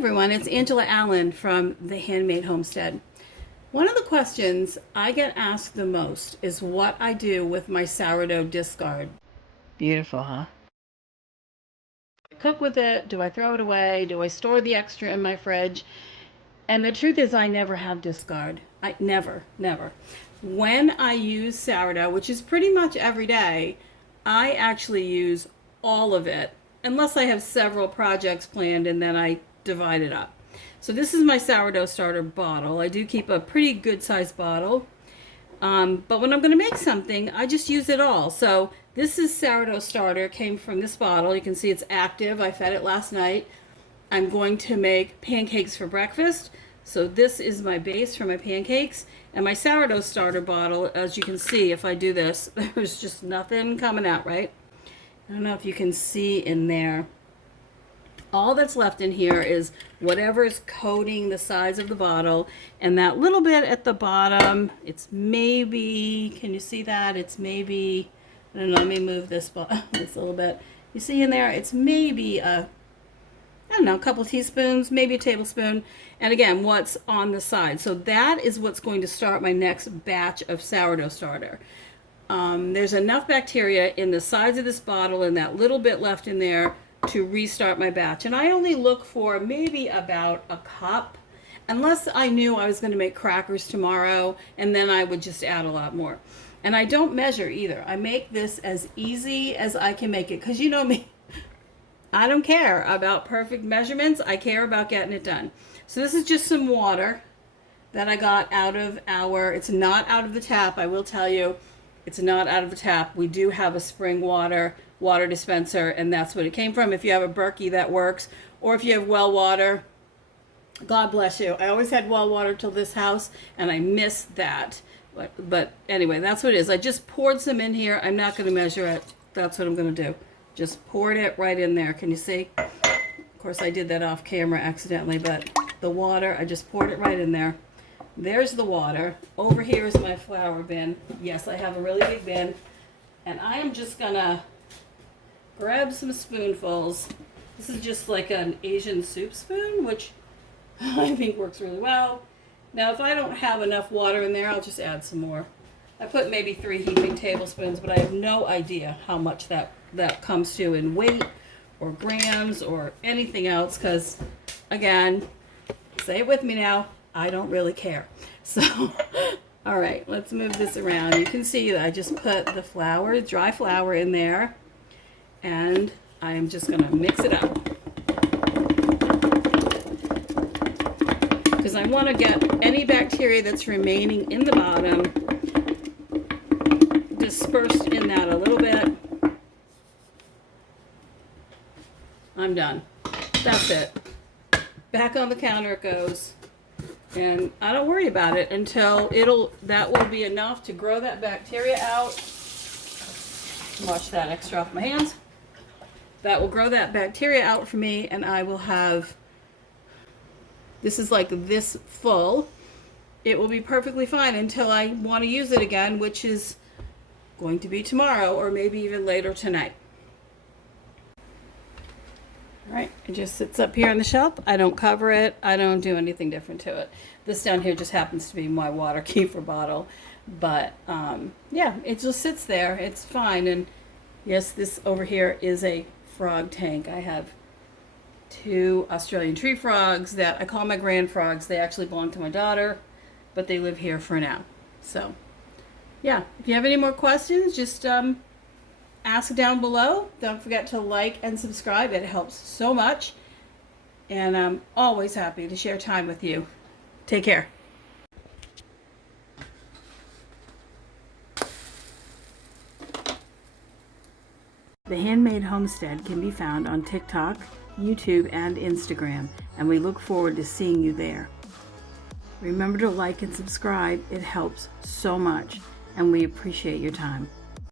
everyone, it's Angela Allen from the Handmade Homestead. One of the questions I get asked the most is what I do with my sourdough discard. Beautiful, huh? Cook with it? Do I throw it away? Do I store the extra in my fridge? And the truth is I never have discard. I never. When I use sourdough, which is pretty much every day, I actually use all of it, unless I have several projects planned and then I divide it up. So this is my sourdough starter bottle. I do keep a pretty good sized bottle. But when I'm going to make something, I just use it all. So this is sourdough starter, came from this bottle. You can see it's active. I fed it last night. I'm going to make pancakes for breakfast. So this is my base for my pancakes. And my sourdough starter bottle, as you can see, if I do this, there's just nothing coming out, right? I don't know if you can see in there. All that's left in here is whatever is coating the sides of the bottle, and that little bit at the bottom, it's maybe, can you see that? It's maybe, I don't know, let me move this a little bit. You see in there, it's maybe I don't know, a couple teaspoons, maybe a tablespoon, and again, what's on the side. So that is what's going to start my next batch of sourdough starter. There's enough bacteria in the sides of this bottle and that little bit left in there to restart my batch. And I only look for maybe about a cup, unless I knew I was going to make crackers tomorrow, and then I would just add a lot more. And I don't measure either. I make this as easy as I can make it, because you know me, I don't care about perfect measurements. I care about getting it done. So this is just some water that I got out of it's not out of the tap, I will tell you. It's not out of the tap. We do have a spring water dispenser, and that's what it came from. If you have a Berkey, that works. Or if you have well water, God bless you. I always had well water till this house, and I miss that. But anyway, that's what it is. I just poured some in here. I'm not going to measure it. That's what I'm going to do. Just poured it right in there. Can you see? Of course, I did that off camera accidentally, but the water, I just poured it right in there. There's the water. Over here is my flour bin. Yes, I have a really big bin. And I am just going to grab some spoonfuls. This is just like an Asian soup spoon, which I think works really well. Now, if I don't have enough water in there, I'll just add some more. I put maybe 3 heaping tablespoons, but I have no idea how much that comes to in weight or grams or anything else, because, again, say it with me now, I don't really care. So, all right, let's move this around. You can see that I just put the flour, dry flour in there, and I am just going to mix it up, because I want to get any bacteria that's remaining in the bottom dispersed in that a little bit. I'm done. That's it. Back on the counter it goes. And I don't worry about it until that will be enough to grow that bacteria out. Wash that extra off my hands. That will grow that bacteria out for me, and I will have, this is like this full. It will be perfectly fine until I want to use it again, which is going to be tomorrow or maybe even later tonight. All right, it just sits up here on the shelf. I don't cover it. I don't do anything different to it. This down here just happens to be my water keeper bottle. But yeah, it just sits there. It's fine. And yes, this over here is a frog tank. I have 2 Australian tree frogs that I call my grand frogs. They actually belong to my daughter, but they live here for now. So yeah, if you have any more questions, just ask down below. Don't forget to like and subscribe. It helps so much. And I'm always happy to share time with you. Take care. The Handmade Homestead can be found on TikTok, YouTube, and Instagram, and we look forward to seeing you there. Remember to like and subscribe. It helps so much, and we appreciate your time.